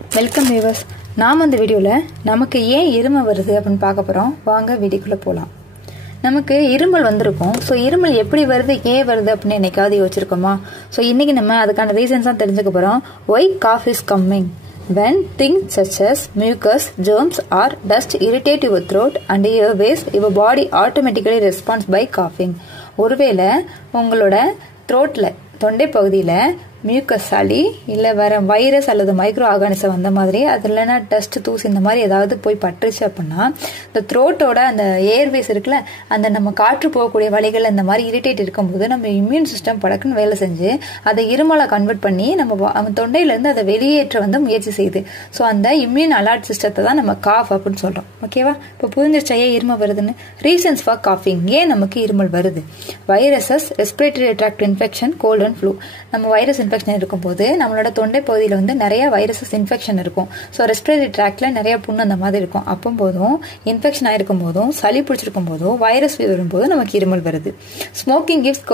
Welcome viewers. நாம் அந்த வீடியோவில் நமக்கு ஏன் இருமல் வருது அப்படின்னு பார்க்க போகிறோம். வாங்க வீடியோக்குள்ளே போகலாம். நமக்கு இருமல் வந்திருக்கும். ஸோ இருமல் எப்படி வருது, ஏன் வருது அப்படின்னு என்னைக்காவது யோசிச்சிருக்கோமா? ஸோ இன்றைக்கி நம்ம அதுக்கான ரீசன்ஸ் தான் தெரிஞ்சுக்க போகிறோம். Why cough is coming when things such as mucus, germs or dust irritate your throat and airways, your body automatically responds by coughing. ஒருவேளை உங்களோட த்ரோட்ல தொண்டை பகுதியில் மியூக்கஸ் சளி இல்லை வேற வைரஸ் அல்லது மைக்ரோ ஆர்கானிசம் வந்த மாதிரி அது இல்லைன்னா டஸ்ட் தூசி இந்த மாதிரி ஏதாவது போய் பட்டுருச்சு அப்படின்னா இந்த த்ரோட்டோட அந்த ஏர்வேஸ் இருக்குல்ல, அந்த நம்ம காற்று போகக்கூடிய வழிகள் இந்த மாதிரி இரிட்டேட் இருக்கும்போது நம்ம இம்யூன் சிஸ்டம் படக்குன்னு வேலை செஞ்சு அதை இருமலை கன்வெர்ட் பண்ணி நம்ம தொண்டையிலேருந்து அதை வெளியேற்ற வந்து முயற்சி செய்யுது. ஸோ அந்த இம்யூன் அலர்ட் சிஸ்டத்தை தான் நம்ம காஃப் அப்படின்னு சொல்கிறோம். ஓகேவா? இப்போ புரிஞ்சிருச்சா ஏன் இருமல் வருதுன்னு? ரீசன்ஸ் ஃபார் காஃபிங், ஏன் நமக்கு இருமல் வருது? Viruses, respiratory tract infection, cold and flu. நம்ம வைரஸ் இன்ஃபெக்ஷன் இருக்கும்போது நம்மளோட தொண்டை பகுதியில் வந்து நிறைய வைரஸஸ் இன்ஃபெக்ஷன் இருக்கும். ஸோ ரெஸ்பிரேட்டரி ட்ராக்ட்ல நிறைய புண்ணு அந்த மாதிரி இருக்கும். அப்போ போதும் இன்ஃபெக்ஷன் ஆயிருக்கும் போதும் சளி பிடிச்சிருக்கும் போதும் வைரஸ் வரும்போது நமக்கு இருமல் வருது. Smoking gives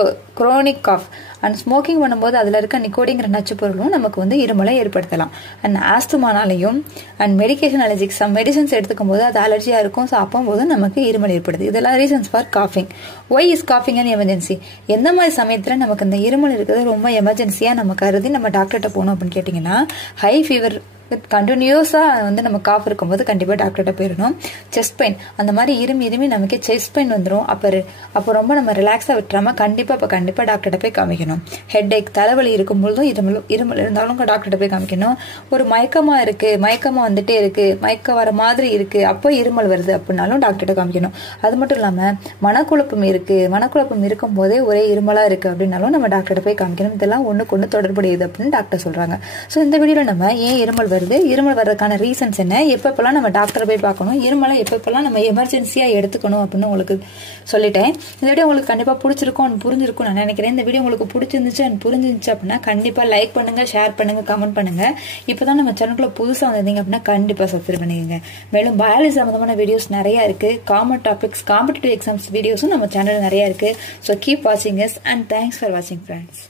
chronic cough. And smoking பண்ணும்போது அதில் இருக்க நிக்கோடிங்கிற நச்சு பொருளும் நமக்கு வந்து இருமலை ஏற்படுத்தலாம். அண்ட் ஆஸ்துமானாலையும் and medication allergic some medicines எடுத்துக்கும் போது அது அலர்ஜியாக இருக்கும். ஸோ அப்போது நமக்கு இருமல் ஏற்படுது. இதெல்லாம் ரீசன்ஸ் ஃபார் காஃபிங். ஒய் இஸ் காஃபிங் அண்ட் எமர்ஜென்சி? எந்த மாதிரி சமயத்தில் நமக்கு இந்த இருமல் இருக்கிறது ரொம்ப எமர்ஜென்சியாக நம்ம கருதி நம்ம டாக்டர்கிட்ட போகணும் அப்படின்னு கேட்டிங்கன்னா, ஹை ஃபீவர் கண்டினியூஸாக வந்து நம்ம காஃப் இருக்கும்போது கண்டிப்பாக டாக்டர்கிட்ட போயிடணும். செஸ்ட் பெயின் அந்த மாதிரி இருமி நமக்கு செஸ்ட் பெயின் வந்துடும். அப்போ ரொம்ப நம்ம ரிலாக்ஸாக விட்டுறாமல் கண்டிப்பாக டாக்டர்கிட்ட போய் காமிக்கணும். ஹெட் ஏக் தலைவலி இருக்கும்போதும் இருமல் இருந்தாலும் டாக்டர்கிட்ட போய் காமிக்கணும். ஒரு மயக்கமாக வந்துட்டே இருக்குது, மயக்கம் வர மாதிரி இருக்குது, அப்போ இருமல் வருது அப்படின்னாலும் டாக்டர்கிட்ட காமிக்கணும். அது மட்டும் இல்லாமல் மனக்குழப்பம் இருக்கும் போதே ஒரே இருமலாக இருக்குது அப்படின்னாலும் நம்ம டாக்டர்கிட்ட போய் காமிக்கணும். இதெல்லாம் ஒன்றுக்கு தொடர்புடையது அப்படின்னு டாக்டர் சொல்கிறாங்க. ஸோ இந்த வீடியோவில் நம்ம ஏன் இருமல் இருமல் வர்றதுக்கான ரீசன்ஸ் என்ன, எப்பப்பெல்லாம் நம்ம டாக்டரை போய் பார்க்கணும், இருமலை எப்பப்பெல்லாம் நம்ம எமர்ஜென்சியா எடுத்துக்கணும் அப்படின்னு உங்களுக்கு சொல்லிட்டேன். இந்த வீடியோ உங்களுக்கு கண்டிப்பா பிடிச்சிருக்கும், புரிஞ்சிருக்கும் நான் நினைக்கிறேன். இந்த வீடியோ உங்களுக்கு புரிஞ்சிருந்துச்சு அப்படின்னா கண்டிப்பா லைக் பண்ணுங்க, ஷேர் பண்ணுங்க, கமெண்ட் பண்ணுங்க. இப்பதான் நம்ம சேனலுக்குள்ள புதுசா வந்திருந்தீங்க அப்படின்னா கண்டிப்பா சப்ஸ்கிரைப் பண்ணிக்கங்க. மேலும் பயாலஜி சம்பந்தமான வீடியோஸ் நிறைய இருக்கு, காமன் டாபிக்ஸ், காம்படிட்டிவ் எக்ஸாம்ஸ் வீடியோஸும் நம்ம சேனல் நிறைய இருக்கு. ஸோ கீப் வாட்சிங் அஸ் அண்ட் தேங்க்ஸ் ஃபார் வாட்சிங் ஃப்ரெண்ட்ஸ்.